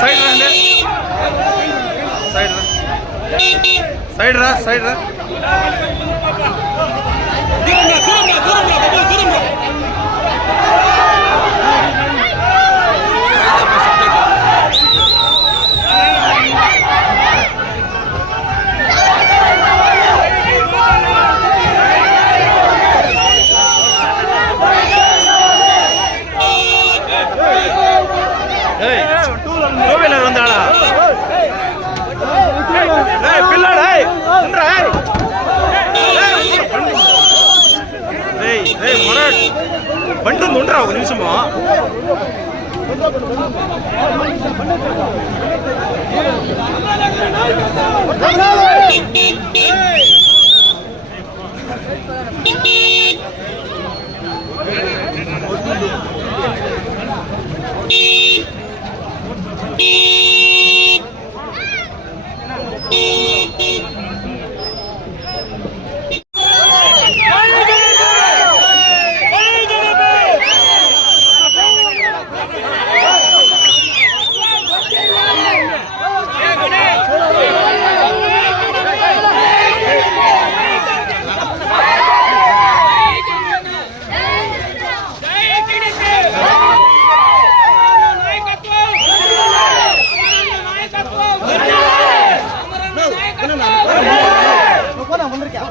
Side ரெண்டு side சைடுரா சைடுரா Hey! கோவிலர் வந்தாளா பிள்ளாடா பண்டு நொன்றா ஒரு நிமிஷமா? பண்ண வந்திருக்கேன்.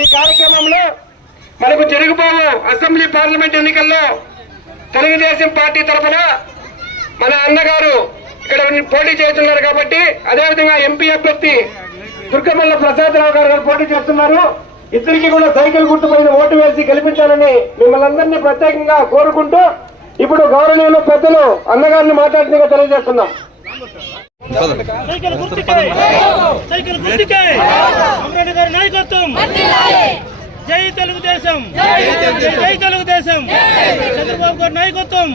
ఈ కార్యక్రమంలో మనకు జరగబోవు అసెంబ్లీ పార్లమెంట్ ఎన్నికల్లో తెలుగుదేశం పార్టీ తరఫున మన అన్నగారు ఇక్కడ పోటీ చేస్తున్నారు కాబట్టి అదేవిధంగా ఎంపీ అభ్యర్థి దుర్గమల్ల ప్రసాదరావు గారు గారు పోటీ చేస్తున్నారు. ఇద్దరికి కూడా సైకిల్ గుర్తుపైన ఓటు వేసి గెలిపించాలని మిమ్మల్ని అందరినీ ప్రత్యేకంగా కోరుకుంటూ ఇప్పుడు గౌరవనీయులు పెద్దలు అన్నగారిని మాట్లాడుతుందిగా తెలియజేస్తున్నాం. సైకిల్ గుర్తుకే. సైకిల్ గుర్తుకే. గారి నాయకత్వం. జై తెలుగుదేశం. జై తెలుగుదేశం. చంద్రబాబు గారి నాయకత్వం.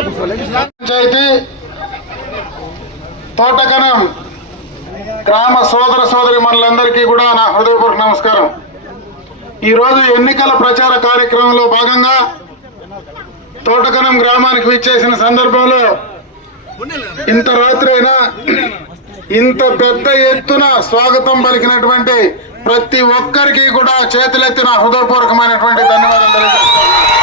పంచాయతీ తోటకనం గ్రామ సోదర సోదరి మనులందరికీ కూడా నా హృదయపూర్వక నమస్కారం. ఈరోజు ఎన్నికల ప్రచార కార్యక్రమంలో భాగంగా తోటకనం గ్రామానికి విచ్చేసిన సందర్భంలో ఇంత రాత్రైనా ఇంత పెద్ద ఎత్తున స్వాగతం పలికినటువంటి ప్రతి ఒక్కరికి కూడా చేతులెత్తిన హృదయపూర్వకమైనటువంటి ధన్యవాదాలు తెలియజేస్తాను.